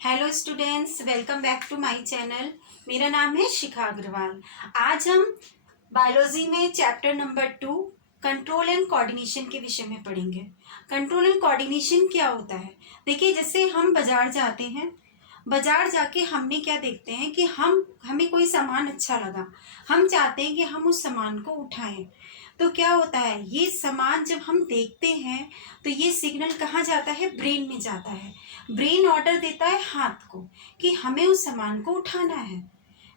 Hello students, welcome back to my channel. मेरा नाम है शिखा अग्रवाल। आज हम बायोलॉजी में chapter number 2 control and coordination के विषय में पढ़ेंगे। कंट्रोल एंड कोऑर्डिनेशन क्या होता है? देखिए, जैसे हम बाजार जाते हैं, बाजार जाके हमने क्या देखते हैं कि हमें कोई सामान अच्छा लगा, हम चाहते हैं कि हम उस सामान को उठाएं। तो क्या होता है, ये सामान जब हम देखते हैं तो ये सिग्नल कहाँ जाता है? ब्रेन में जाता है। ब्रेन ऑर्डर देता है हाथ को कि हमें उस सामान को उठाना है।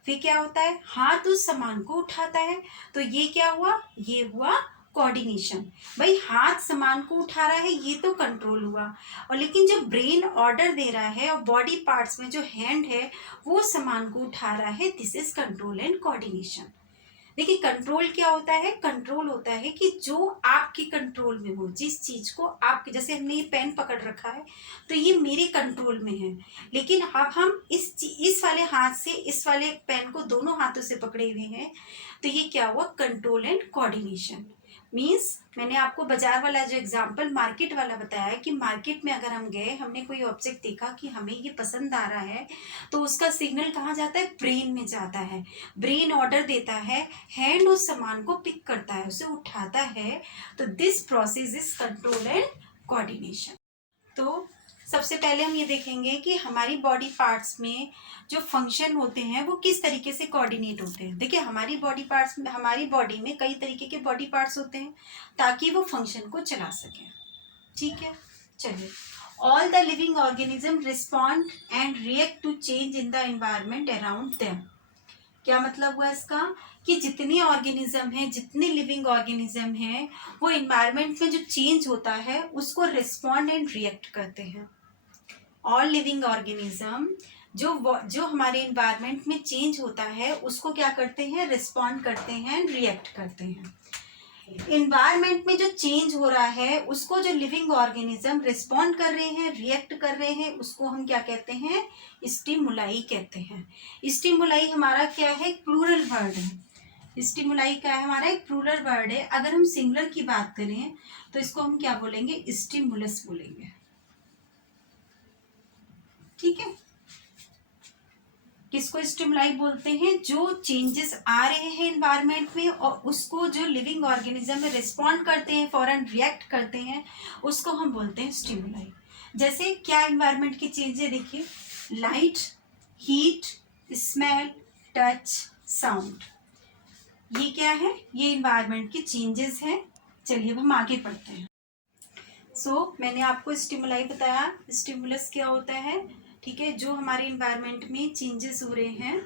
फिर क्या होता है, हाथ उस सामान को उठाता है। तो ये क्या हुआ? ये हुआ कोऑर्डिनेशन। भाई, हाथ सामान को उठा रहा है, ये तो कंट्रोल हुआ। और लेकिन जब ब्रेन ऑर्डर दे रहा है और बॉडी पार्ट्स में जो हैंड है वो सामान को उठा रहा है, this is control and coordination. देखिए, कंट्रोल क्या होता है? कंट्रोल होता है कि जो आपके कंट्रोल में हो, जिस चीज को आपके, जैसे हमने ये पेन पकड़ रखा है तो ये मेरे कंट्रोल में है, लेकिन अब हम इस वाले हाथ से इस वाले पेन को दोनों हाथों से पकड़े हुए हैं। तो ये क्या हुआ? Control and coordination. मीन्स मैंने आपको बाजार वाला जो एग्जाम्पल मार्केट वाला बताया कि मार्केट में अगर हम गए, हमने कोई ऑब्जेक्ट देखा कि हमें ये पसंद आ रहा है, तो उसका सिग्नल कहाँ जाता है? ब्रेन में जाता है। ब्रेन ऑर्डर देता है, हैंड उस सामान को पिक करता है, उसे उठाता है। तो this process is control and coordination. तो सबसे पहले हम ये देखेंगे कि हमारी बॉडी पार्ट्स में जो फंक्शन होते हैं वो किस तरीके से कोऑर्डिनेट होते हैं। देखिए, हमारी बॉडी पार्ट्स में, हमारी बॉडी में कई तरीके के बॉडी पार्ट्स होते हैं ताकि वो फंक्शन को चला सकें। ठीक है, चलिए। All the living organism respond and react to change in the environment around them. क्या मतलब हुआ इसका? कि जितने ऑर्गेनिज्म हैं, जितने लिविंग ऑर्गेनिज्म हैं, वो इन्वायरमेंट में जो चेंज होता है उसको रिस्पॉन्ड एंड रिएक्ट करते हैं। ऑल लिविंग ऑर्गेनिज्म जो हमारे इन्वायरमेंट में चेंज होता है उसको क्या करते हैं? रिस्पॉन्ड करते हैं, रिएक्ट करते हैं। इन्वायरमेंट में जो चेंज हो रहा है उसको जो लिविंग ऑर्गेनिज्म रिस्पॉन्ड कर रहे हैं, रिएक्ट कर रहे हैं, उसको हम क्या कहते हैं? स्टिमुलाई कहते हैं। स्टिमुलाई हमारा क्या है? प्लूरल वर्ड है। स्टिमुलाई क्या है? हमारा एक प्लूरल वर्ड है। अगर हम सिंगुलर की बात करें तो इसको हम क्या बोलेंगे? स्टिमुलस बोलेंगे। ठीक है, किसको स्टिमुलाई बोलते हैं? जो चेंजेस आ रहे हैं एनवायरनमेंट में और उसको जो लिविंग ऑर्गेनिज्म में रिस्पॉन्ड करते हैं, फौरन रिएक्ट करते हैं, उसको हम बोलते हैं स्टिमुलाई। जैसे क्या एनवायरनमेंट की चेंजेस? देखिए, light, heat, smell, touch, sound, ये क्या है? ये एनवायरनमेंट की चेंजेस हैं। चलिए अब हम आगे पढ़ते हैं। मैंने आपको स्टिमुलाई बताया, स्टिमुलस क्या होता है। ठीक है, जो हमारे इन्वायरमेंट में चेंजेस हो रहे हैं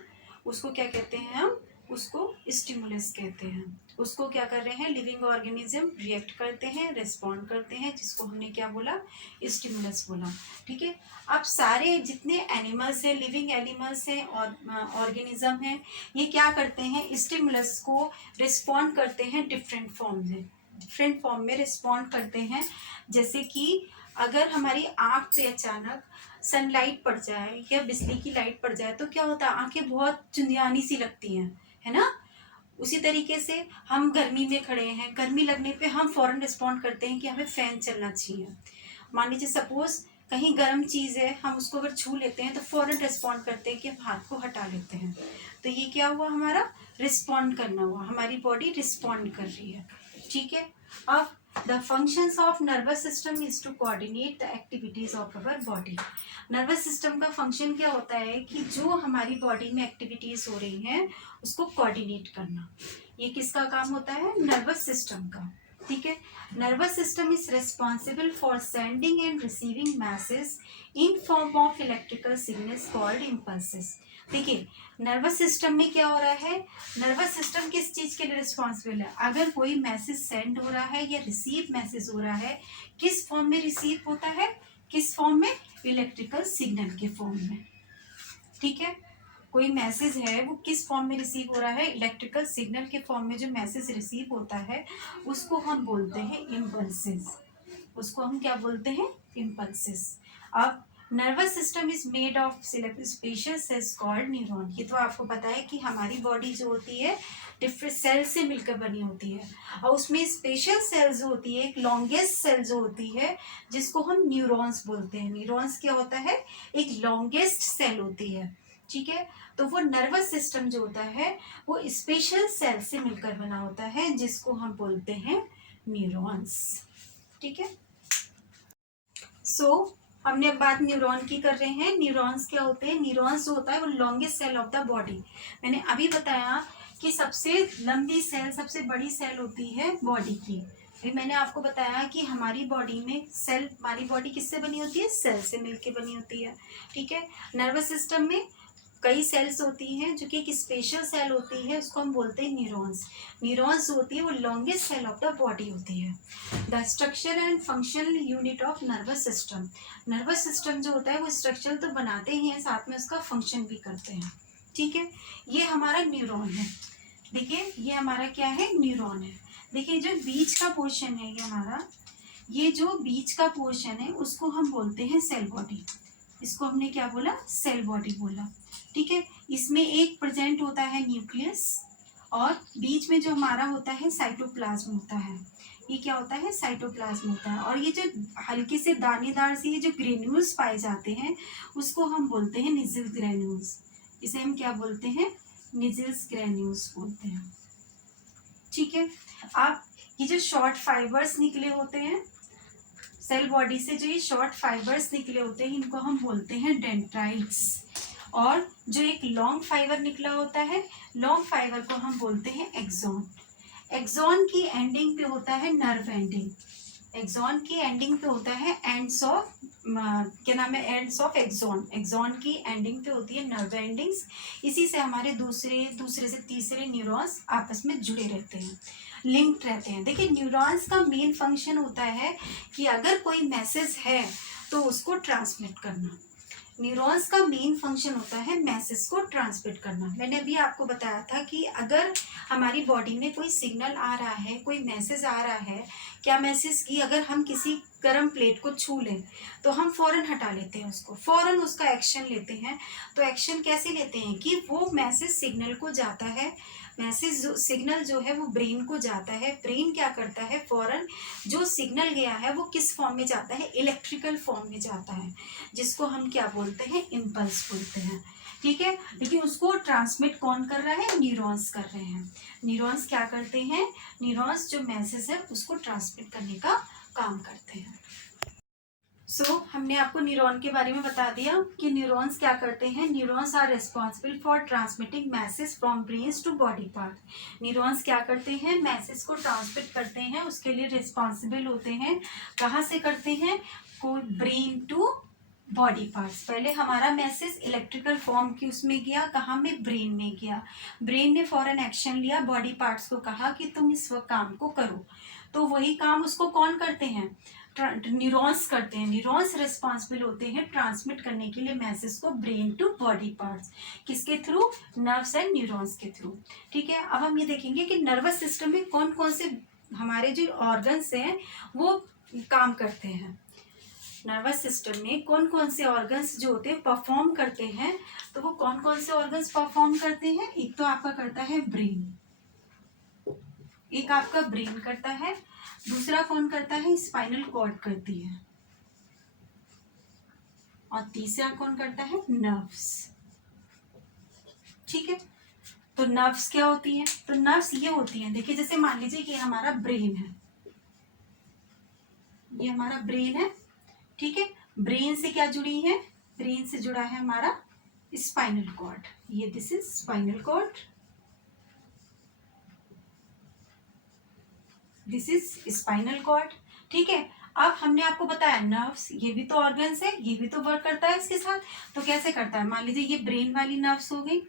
उसको क्या कहते हैं? हम उसको स्टिमुलस कहते हैं। उसको क्या कर रहे हैं? लिविंग ऑर्गेनिज्म रिएक्ट करते हैं, रिस्पॉन्ड करते हैं, जिसको हमने क्या बोला? स्टिमुलस बोला। ठीक है, अब सारे जितने एनिमल्स हैं, लिविंग एनिमल्स हैं और ऑर्गेनिज्म हैं, ये क्या करते हैं? स्टिमुलस को रिस्पॉन्ड करते हैं डिफरेंट फॉर्म में रिस्पॉन्ड करते हैं। जैसे कि अगर हमारी आँख पे अचानक सनलाइट पड़ जाए या बिजली की लाइट पड़ जाए तो क्या होता है? आंखें बहुत चुंधियानी सी लगती हैं, है ना? उसी तरीके से हम गर्मी में खड़े हैं, गर्मी लगने पे हम फौरन रिस्पॉन्ड करते हैं कि हमें फैन चलना चाहिए। मान लीजिए सपोज कहीं गर्म चीज़ है, हम उसको अगर छू लेते हैं तो फौरन रिस्पॉन्ड करते हैं कि हम हाथ को हटा लेते हैं। तो ये क्या हुआ? हमारा रिस्पॉन्ड करना हुआ, हमारी बॉडी रिस्पॉन्ड कर रही है। ठीक है, अब the functions of nervous system is to coordinate the activities of our body. Nervous system का फंक्शन क्या होता है कि जो हमारी बॉडी में एक्टिविटीज हो रही हैं उसको कोऑर्डिनेट करना। ये किसका काम होता है? नर्वस सिस्टम का। ठीक है, nervous system is responsible for sending end receiving message in form of electrical signals called impulses. देखिए, नर्वस सिस्टम में क्या हो रहा है? नर्वस सिस्टम किस चीज के लिए रिस्पॉन्सिबल है? अगर कोई मैसेज सेंड हो रहा है या रिसीव मैसेज हो रहा है, किस फॉर्म में रिसीव होता है? किस फॉर्म में? इलेक्ट्रिकल सिग्नल के फॉर्म में। ठीक है, कोई मैसेज है वो किस फॉर्म में रिसीव हो रहा है? इलेक्ट्रिकल सिग्नल के फॉर्म में जो मैसेज रिसीव होता है उसको हम बोलते हैं इम्पल्सेस। उसको हम क्या बोलते हैं? इम्पल्सेस। अब nervous system is made of special cells called neuron. ये तो आपको पता है कि हमारी बॉडी जो होती है डिफरेंट सेल्स से मिलकर बनी होती है, और उसमें स्पेशल सेल्स जो होती है, एक लॉन्गेस्ट सेल जो होती है जिसको हम न्यूरॉन्स बोलते हैं। न्यूरॉन्स क्या होता है? एक लॉन्गेस्ट सेल होती है, ठीक है। तो वो नर्वस सिस्टम जो होता है वो स्पेशल सेल से मिलकर बना होता है जिसको हम बोलते हैं न्यूरॉन्स, ठीक है। हमने अब बात न्यूरॉन की कर रहे हैं। न्यूरॉन्स क्या होते हैं? न्यूरॉन्स जो होता है वो longest cell of the body. मैंने अभी बताया कि सबसे लंबी सेल, सबसे बड़ी सेल होती है बॉडी की। फिर मैंने आपको बताया कि हमारी बॉडी में सेल, हमारी बॉडी किससे बनी होती है? सेल से मिलके बनी होती है, ठीक है। नर्वस सिस्टम में कई सेल्स होती हैं जो कि एक स्पेशल सेल होती है, उसको हम बोलते हैं न्यूरॉन्स। न्यूरॉन्स होती है वो longest cell of the body होती है। The structure and functional unit of nervous system. Nervous system जो होता है वो स्ट्रक्चर तो बनाते ही हैं, साथ में उसका फंक्शन भी करते हैं, ठीक है। ये हमारा न्यूरॉन है, देखिए ये हमारा क्या है? न्यूरॉन है। देखिए जो बीच का पोर्शन है ये हमारा, ये जो बीच का पोर्शन है उसको हम बोलते हैं सेल बॉडी। इसको हमने क्या बोला? सेल बॉडी बोला, ठीक है। इसमें एक प्रेजेंट होता है न्यूक्लियस, और बीच में जो हमारा होता है साइटोप्लाज्म होता है। ये क्या होता है? साइटोप्लाज्म होता है। और ये जो हल्के से दानेदार से ये जो ग्रेन्यूल्स पाए जाते हैं उसको हम बोलते हैं निजिल ग्रेन्यूल्स। इसे हम क्या बोलते हैं? निजिल्स ग्रेन्यूल्स बोलते हैं, ठीक है। अब ये जो शॉर्ट फाइबर्स निकले होते हैं सेल बॉडी से, जो ये शॉर्ट फाइबर्स निकले होते हैं इनको हम बोलते हैं डेंड्राइट्स। और जो एक लॉन्ग फाइबर निकला होता है, लॉन्ग फाइबर को हम बोलते हैं एक्सॉन। एक्सॉन की एंडिंग पे होता है नर्व एंडिंग। एक्सॉन की एंडिंग पे होता है एंड्स ऑफ, क्या नाम है? Ends of axon. एक्सॉन की एंडिंग पे होती है नर्व एंडिंग्स। इसी से हमारे दूसरे से तीसरे न्यूरॉन्स आपस में जुड़े रहते हैं, लिंक्ड रहते हैं। देखिए न्यूरॉन्स का मेन फंक्शन होता है कि अगर कोई मैसेज है तो उसको ट्रांसमिट करना। न्यूरॉन्स का मेन फंक्शन होता है मैसेज को ट्रांसमिट करना। मैंने अभी आपको बताया था कि अगर हमारी बॉडी में कोई सिग्नल आ रहा है, कोई मैसेज आ रहा है, क्या मैसेज की अगर हम किसी गर्म प्लेट को छू लें तो हम फौरन हटा लेते हैं उसको, फौरन उसका एक्शन लेते हैं। तो एक्शन कैसे लेते हैं कि वो मैसेज सिग्नल को जाता है, मैसेज सिग्नल जो है वो ब्रेन को जाता है। ब्रेन क्या करता है? फौरन जो सिग्नल गया है वो किस फॉर्म में जाता है? इलेक्ट्रिकल फॉर्म में जाता है, जिसको हम क्या बोलते हैं? इम्पल्स बोलते हैं, ठीक है। लेकिन उसको ट्रांसमिट कौन कर रहा है? न्यूरॉन्स कर रहे हैं। न्यूरॉन्स क्या करते हैं? न्यूरॉन्स जो मैसेज है उसको ट्रांसमिट करने का काम करते हैं। हमने आपको न्यूरॉन के बारे में बता दिया कि न्यूरॉन्स क्या करते हैं। Neurons are responsible for transmitting message from brains to body part. Neurons क्या करते हैं? मैसेज को ट्रांसमिट करते हैं, उसके लिए रिस्पॉन्सिबल होते हैं। कहाँ से करते हैं? कोई ब्रेन टू बॉडी पार्ट्स। पहले हमारा मैसेज इलेक्ट्रिकल फॉर्म की उसमें गया, कहाँ में? ब्रेन में गया। ब्रेन ने फॉरन एक्शन लिया, बॉडी पार्ट्स को कहा कि तुम इस काम को करो। तो वही काम उसको कौन करते हैं? न्यूरॉन्स करते हैं। न्यूरॉन्स रिस्पॉन्सिबल होते हैं ट्रांसमिट करने के लिए मैसेज को ब्रेन टू बॉडी पार्ट्स। किसके थ्रू? नर्व्स एंड न्यूरॉन्स के थ्रू, ठीक है। अब हम ये देखेंगे कि नर्वस सिस्टम में कौन कौन से हमारे जो ऑर्गन्स हैं वो काम करते हैं। नर्वस सिस्टम में कौन कौन से ऑर्गन्स जो होते हैं परफॉर्म करते हैं, तो वो कौन कौन से ऑर्गन्स परफॉर्म करते हैं? एक तो आपका करता है ब्रेन, एक आपका ब्रेन करता है, दूसरा कौन करता है? स्पाइनल कॉर्ड करती है, और तीसरा कौन करता है? नर्व्स, ठीक है। तो नर्व्स क्या होती हैं? तो नर्व्स ये होती हैं, देखिए जैसे मान लीजिए कि हमारा ब्रेन है, ये हमारा ब्रेन है, ठीक है। ब्रेन से क्या जुड़ी है? ब्रेन से जुड़ा है हमारा स्पाइनल कॉर्ड। ये this is spinal cord, this is spinal cord, ठीक है। अब हमने आपको बताया नर्व्स, ये भी तो ऑर्गन्स है, ये भी तो वर्क करता है इसके साथ। तो कैसे करता है? मान लीजिए ये ब्रेन वाली नर्व्स हो गई,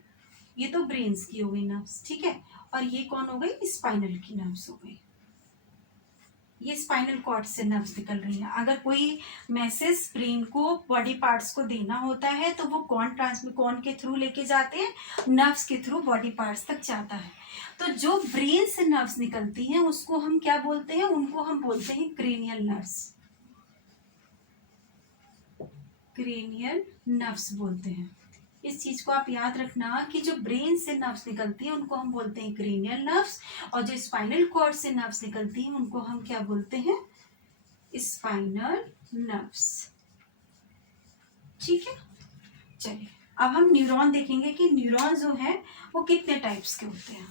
ये तो ब्रेन्स की हो गई नर्व्स, ठीक है। और ये कौन हो गई? स्पाइनल की नर्व्स हो गई। ये स्पाइनल कॉर्ड से नर्व्स निकल रही है। अगर कोई मैसेज ब्रेन को, बॉडी पार्ट्स को देना होता है तो वो कौन के थ्रू लेके जाते हैं? नर्व्स के थ्रू बॉडी पार्ट्स तक जाता है। तो जो ब्रेन से नर्व्स निकलती हैं उसको हम क्या बोलते हैं? उनको हम बोलते हैं क्रेनियल नर्व्स। क्रेनियल नर्व्स बोलते हैं। इस चीज को आप याद रखना कि जो ब्रेन से नर्व्स निकलती है उनको हम बोलते हैं क्रेनियल नर्व्स, और जो स्पाइनल कॉर्ड से नर्व्स निकलती हैं उनको हम क्या बोलते हैं, स्पाइनल नर्व्स। ठीक है, चलिए अब हम न्यूरॉन देखेंगे कि न्यूरॉन जो है वो कितने टाइप्स के होते हैं।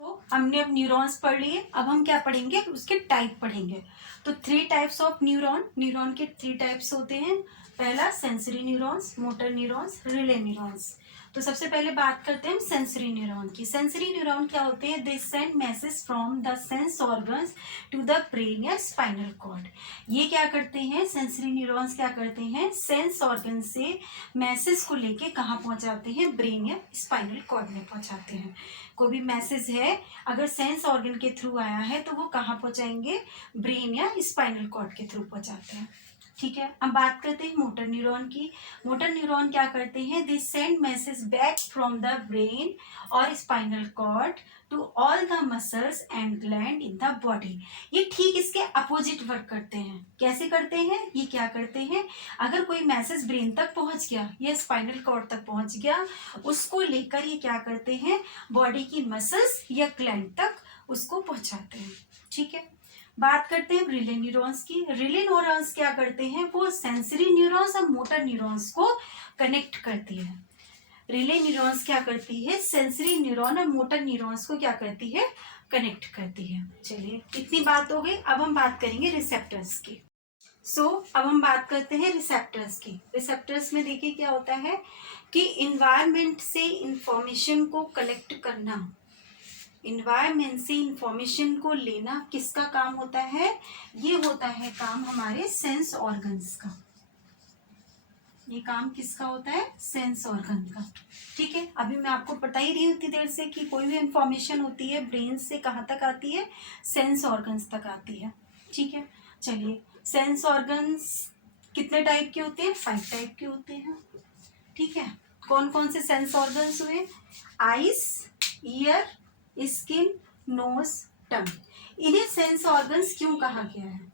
तो हमने अब न्यूरॉन्स पढ़ लिए, अब हम क्या पढ़ेंगे, उसके टाइप पढ़ेंगे। तो 3 टाइप्स ऑफ न्यूरॉन, न्यूरॉन के 3 टाइप्स होते हैं। पहला sensory neurons, motor neurons, relay neurons. तो सबसे पहले बात करते हैं हम सेंसरी न्यूरॉन की। सेंसरी न्यूरॉन क्या होते हैं, they send message from the sense organs to the brain या स्पाइनल कॉर्ड। ये क्या करते हैं, सेंसरी न्यूरॉन्स क्या करते हैं, सेंस ऑर्गन से मैसेज को लेके कहाँ पहुंचाते हैं, ब्रेन या स्पाइनल कॉर्ड में पहुंचाते हैं। कोई भी मैसेज है अगर सेंस ऑर्गन के थ्रू आया है तो वो कहाँ पहुंचाएंगे, ब्रेन या स्पाइनल कॉर्ड के थ्रू पहुंचाते हैं। ठीक है, अब बात करते हैं मोटर न्यूरॉन की। मोटर न्यूरॉन क्या करते हैं, they send message back from the brain और spinal cord to all the muscles and gland in the body. ये ठीक इसके अपोजिट वर्क करते हैं। कैसे करते हैं, ये क्या करते हैं, अगर कोई मैसेज ब्रेन तक पहुंच गया या स्पाइनल कॉर्ड तक पहुंच गया, उसको लेकर ये क्या करते हैं, बॉडी की मसल्स या ग्लैंड तक उसको पहुंचाते हैं। ठीक है, बात करते हैं रिले न्यूरॉन्स की। रिले न्यूरॉन्स क्या करते हैं, वो सेंसरी न्यूरॉन्स और मोटर न्यूरॉन्स को कनेक्ट करती है। रिले न्यूरॉन्स क्या करती है, सेंसरी न्यूरॉन और मोटर न्यूरॉन्स को क्या करती है, कनेक्ट करती है। चलिए इतनी बात हो गई, अब हम बात करेंगे रिसेप्टर्स की। अब हम बात करते हैं रिसेप्टर्स की। रिसेप्टर्स में देखिए क्या होता है कि इन्वायरमेंट से इंफॉर्मेशन को कलेक्ट करना, इन्वायरमेंट से इंफॉर्मेशन को लेना किसका काम होता है, ये होता है काम हमारे सेंस ऑर्गन्स का। ये काम किसका होता है, सेंस ऑर्गन का। ठीक है, अभी मैं आपको बता ही रही हूँ इतनी देर से कि कोई भी इंफॉर्मेशन होती है ब्रेन से कहाँ तक आती है, सेंस ऑर्गन्स तक आती है। ठीक है, चलिए सेंस ऑर्गन्स कितने टाइप के होते हैं, 5 टाइप के होते हैं। ठीक है, कौन कौन से सेंस ऑर्गन्स हुए, आइज, ईयर, स्किन, नोज, टंग। इन्हें सेंस ऑर्गन्स क्यों कहा गया है,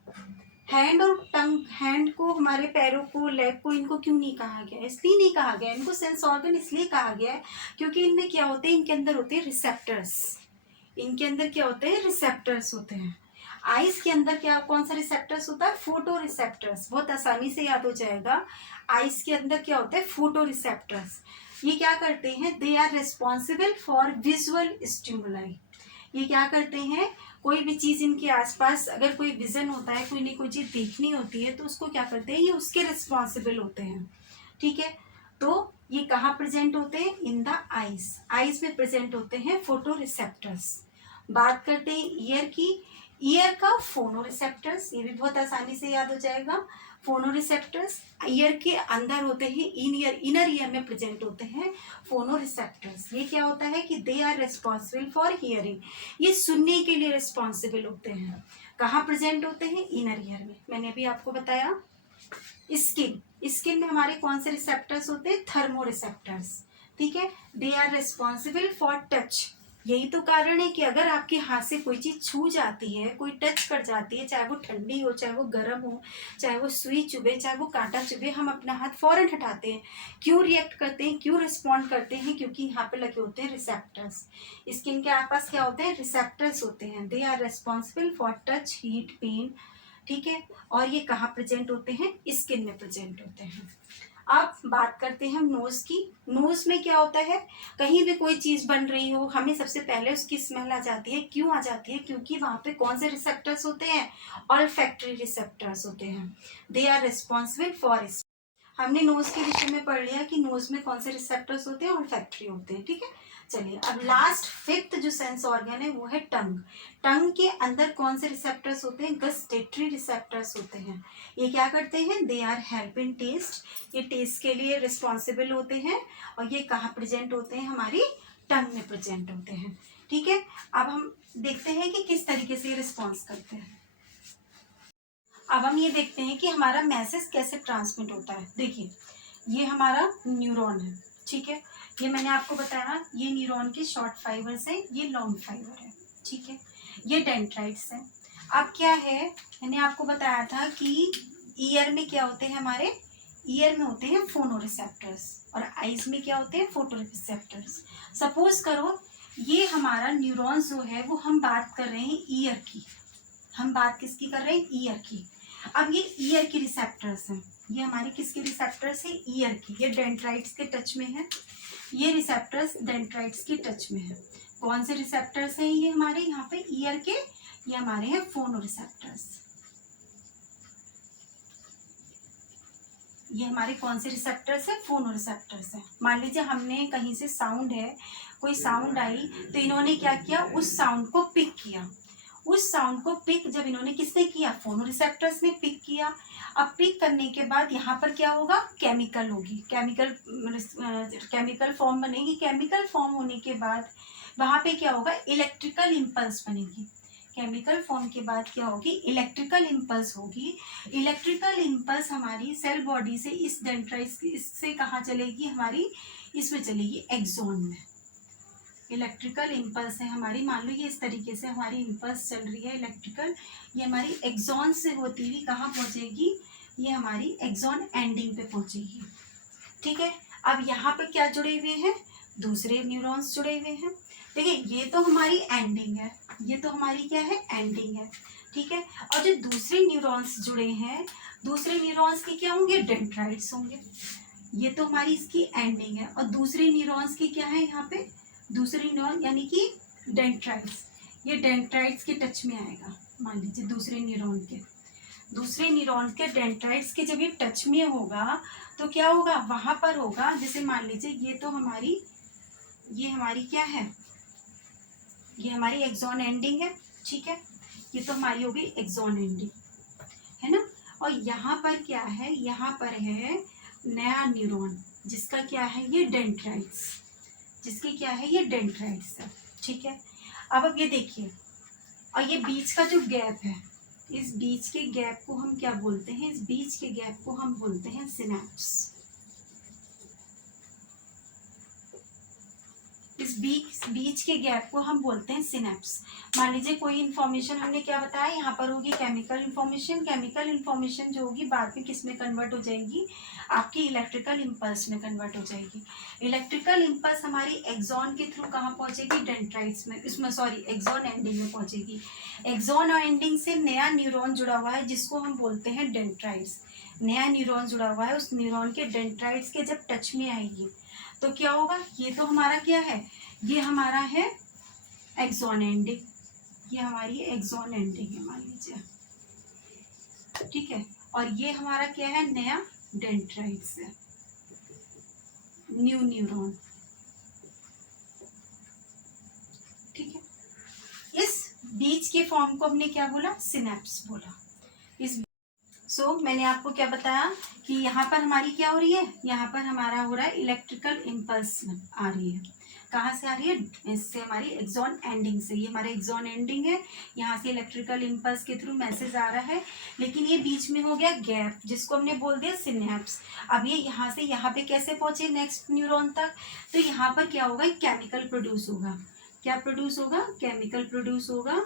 हैंड और टंग, हैंड को, हमारे पैरों को, लेग को, इनको क्यों नहीं कहा गया, इसलिए नहीं कहा गया इनको सेंस ऑर्गन, इसलिए कहा गया है क्योंकि इनमें क्या होते हैं, इनके अंदर होते हैं रिसेप्टर्स। इनके अंदर क्या होते हैं, रिसेप्टर्स होते हैं। आइस के अंदर क्या, कौन सा रिसेप्टर्स होता है, फोटो रिसेप्टर्स। बहुत आसानी से याद हो जाएगा, आइस के अंदर क्या होता है, फोटो रिसेप्टर्स। ये क्या करते हैं, they are responsible for visual stimuli. ये क्या करते हैं, कोई भी चीज़ इनके आसपास, अगर कोई विजन होता है, कोई नहीं कोई चीज़ देखनी होती है तो उसको क्या करते हैं, ये उसके रिस्पॉन्सिबल होते हैं। ठीक है, तो ये कहाँ प्रेजेंट होते हैं, इन द आइज। आइज में प्रेजेंट होते हैं फोटो रिसेप्टर्स। बात करते हैं ईयर की। ईयर का फोनो रिसेप्टर्स, ये भी बहुत आसानी से याद हो जाएगा। फोनो रिसेप्टर्स ईयर के अंदर होते हैं, इनर ईयर में प्रेजेंट होते हैं फोनो रिसेप्टर्स। ये क्या होता है कि they are responsible for hearing, ये सुनने के लिए रिस्पॉन्सिबल होते हैं। कहाँ प्रेजेंट होते हैं, इनर ईयर में। मैंने अभी आपको बताया। स्किन, स्किन में हमारे कौन से रिसेप्टर्स होते हैं, थर्मो रिसेप्टर्स। ठीक है, they are responsible for touch. यही तो कारण है कि अगर आपके हाथ से कोई चीज छू जाती है, कोई टच कर जाती है, चाहे वो ठंडी हो, चाहे वो गर्म हो, चाहे वो सुई चुभे, चाहे वो कांटा चुभे, हम अपना हाथ फौरन हटाते हैं। क्यों रिएक्ट करते हैं, क्यों रिस्पॉन्ड करते हैं, क्योंकि यहाँ पे लगे होते हैं रिसेप्टर्स। स्किन के आसपास क्या होते हैं, रिसेप्टर्स होते हैं। They are responsible for touch, heat, pain. ठीक है, और ये कहाँ प्रेजेंट होते हैं, स्किन में प्रेजेंट होते हैं। अब बात करते हैं हम नोज की। नोज में क्या होता है, कहीं भी कोई चीज बन रही हो, हमें सबसे पहले उसकी स्मेल आ जाती है। क्यों आ जाती है, क्योंकि वहां पे कौन से रिसेप्टर्स होते हैं, ऑल्फैक्टरी रिसेप्टर्स होते हैं। दे आर रिस्पॉन्सिबल फॉर, हमने नोज के विषय में पढ़ लिया कि नोज में कौन से रिसेप्टर्स होते हैं, ऑल्फैक्टरी होते हैं। ठीक है, चलिए अब लास्ट 5th जो सेंस ऑर्गन है वो है टंग। टंग के अंदर कौन से रिसेप्टर्स होते हैं, गस्टेटरी रिसेप्टर्स होते हैं। ये क्या करते हैं, they are help in taste, ये टेस्ट के लिए रिस्पॉन्सिबल होते हैं। और ये कहाँ प्रेजेंट होते हैं, हमारी टंग में प्रेजेंट होते हैं। ठीक है, अब हम देखते हैं कि किस तरीके से रिस्पॉन्स करते हैं। अब हम ये देखते हैं कि हमारा मैसेज कैसे ट्रांसमिट होता है। देखिए ये हमारा न्यूरॉन है। ठीक है, ये मैंने आपको बताया, ये न्यूरॉन के शॉर्ट फाइबर्स हैं, ये लॉन्ग फाइबर है। ठीक है, ये डेंड्राइट्स है। अब क्या है, मैंने आपको बताया था कि ईयर में क्या होते हैं हमारे, ईयर में होते हैं फोनोरिसेप्टर्स और आइज में क्या होते हैं फोटोरिसेप्टर्स। सपोज करो ये हमारा न्यूरॉन्स जो है वो हम बात कर रहे हैं ईयर की, हम बात किसकी कर रहे हैं, ईयर की। अब ये ईयर की रिसेप्टर्स हैं, ये हमारे किसके रिसेप्टर्स है, ईयर की। ये डेंड्राइट्स के टच में है, ये रिसेप्टर्स डेंड्राइट्स के टच में है। कौन से रिसेप्टर्स हैं ये हमारे यहाँ पे ईयर के, ये हमारे हैं फोनोरिसेप्टर्स। ये हमारे कौन से रिसेप्टर्स है, फोनोरिसेप्टर्स है। मान लीजिए हमने कहीं से साउंड है, कोई साउंड आई तो इन्होंने क्या किया, उस साउंड को पिक किया। उस साउंड को पिक जब इन्होंने किसने किया, फोनोरिसेप्टर्स ने पिक किया। अब पिक करने के बाद यहाँ पर क्या होगा, केमिकल होगी, केमिकल फॉर्म बनेगी। केमिकल फॉर्म होने के बाद वहाँ पे क्या होगा, इलेक्ट्रिकल इम्पल्स बनेगी। केमिकल फॉर्म के बाद क्या होगी, इलेक्ट्रिकल इम्पल्स होगी। इलेक्ट्रिकल इम्पल्स हमारी सेल बॉडी से इस डेंड्राइट्स इससे कहाँ चलेगी, हमारी इसमें चलेगी, एक्सॉन में। इलेक्ट्रिकल इम्पल्स है हमारी, मान लो ये इस तरीके से हमारी इम्पल्स चल रही है इलेक्ट्रिकल, ये हमारी एक्सॉन से होती हुई कहाँ पहुँचेगी, ये हमारी एक्सॉन एंडिंग पे पहुँचेगी। ठीक है, अब यहाँ पे क्या जुड़े हुए हैं, दूसरे न्यूरॉन्स जुड़े हुए हैं। देखिए ये तो हमारी एंडिंग है, ये तो हमारी क्या है, एंडिंग है। ठीक है, और जो दूसरे न्यूरॉन्स जुड़े हैं, दूसरे न्यूरॉन्स के क्या होंगे, डेंड्राइट्स होंगे। ये तो हमारी इसकी एंडिंग है, और दूसरे न्यूरॉन्स की क्या है यहाँ पे, दूसरे न्यूरॉन यानी कि डेंड्राइट्स, ये डेंड्राइट्स के टच में आएगा। मान लीजिए दूसरे न्यूरॉन के डेंड्राइट्स के जब ये टच में होगा तो क्या होगा, वहां पर होगा, जैसे मान लीजिए ये तो हमारी, ये हमारी क्या है, ये हमारी एक्सॉन एंडिंग है। ठीक है, ये तो हमारी होगी एक्सॉन एंडिंग, है ना। और यहाँ पर क्या है, यहाँ पर है नया न्यूरॉन, जिसका क्या है, ये डेंड्राइट्स, जिसकी क्या है, ये डेंड्राइट्स है। ठीक है, अब ये देखिए, और ये बीच का जो गैप है, इस बीच के गैप को हम क्या बोलते हैं, इस बीच के गैप को हम बोलते हैं सिनेप्स। इस बीच के गैप को हम बोलते हैं सिनेप्स। मान लीजिए कोई इन्फॉर्मेशन हमने क्या बताया, यहाँ पर होगी केमिकल इन्फॉर्मेशन। केमिकल इन्फॉर्मेशन जो होगी बाद में किस में कन्वर्ट हो जाएगी, आपकी इलेक्ट्रिकल इम्पल्स में कन्वर्ट हो जाएगी। इलेक्ट्रिकल इम्पल्स हमारी एक्सॉन के थ्रू कहाँ पहुँचेगी, डेंड्राइट्स में, इसमें सॉरी एक्सॉन एंडिंग में पहुँचेगी। एक्सॉन और एंडिंग से नया न्यूरॉन जुड़ा हुआ है जिसको हम बोलते हैं डेंड्राइट्स। नया न्यूरॉन जुड़ा हुआ है, उस न्यूरॉन के डेंड्राइट्स के जब टच में आएगी तो क्या होगा, ये तो हमारा क्या है, ये हमारा है एक्सॉन एंडिंग, ये हमारी एक्सॉन एंडिंग है मान लीजिए। ठीक है, और ये हमारा क्या है, नया डेंड्राइट्स है, न्यू न्यूरॉन। ठीक है, इस बीच के फॉर्म को हमने क्या बोला, सिनेप्स बोला। इस मैंने आपको क्या बताया कि यहाँ पर हमारी क्या हो रही है, यहाँ पर हमारा हो रहा है इलेक्ट्रिकल इम्पल्स आ रही है। कहाँ से आ रही है, इससे हमारी एक्सॉन एंडिंग से। ये हमारे एक्सॉन एंडिंग है, यहाँ से इलेक्ट्रिकल इम्पल्स के थ्रू मैसेज आ रहा है, लेकिन ये बीच में हो गया गैप, जिसको हमने बोल दिया सिनेप्स। अब ये यहाँ से यहाँ पे कैसे पहुँचे नेक्स्ट न्यूरॉन तक, तो यहाँ पर क्या होगा, केमिकल प्रोड्यूस होगा। क्या प्रोड्यूस होगा, केमिकल प्रोड्यूस होगा।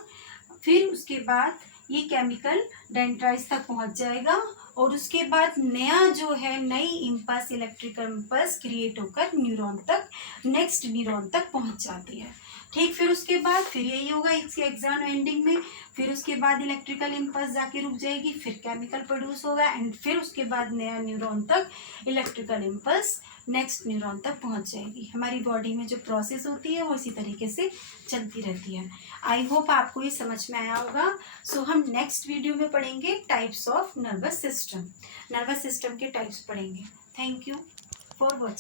फिर उसके बाद ये केमिकल डेंड्राइट्स तक पहुंच जाएगा, और उसके बाद नया जो है, नई इम्पल्स, इलेक्ट्रिकल इम्पल्स क्रिएट होकर न्यूरॉन तक, नेक्स्ट न्यूरॉन तक पहुंच जाती है। ठीक, फिर उसके बाद फिर यही होगा इसके एक्सॉन एंडिंग में, फिर उसके बाद इलेक्ट्रिकल इम्पल्स जाके रुक जाएगी, फिर केमिकल प्रोड्यूस होगा, एंड फिर उसके बाद नया न्यूरॉन तक इलेक्ट्रिकल इम्पल्स नेक्स्ट न्यूरॉन तक पहुंच जाएगी। हमारी बॉडी में जो प्रोसेस होती है वो इसी तरीके से चलती रहती है। आई होप आपको ये समझ में आया होगा। सो हम नेक्स्ट वीडियो में पढ़ेंगे types of nervous system, nervous system के टाइप्स पढ़ेंगे। Thank you for watching.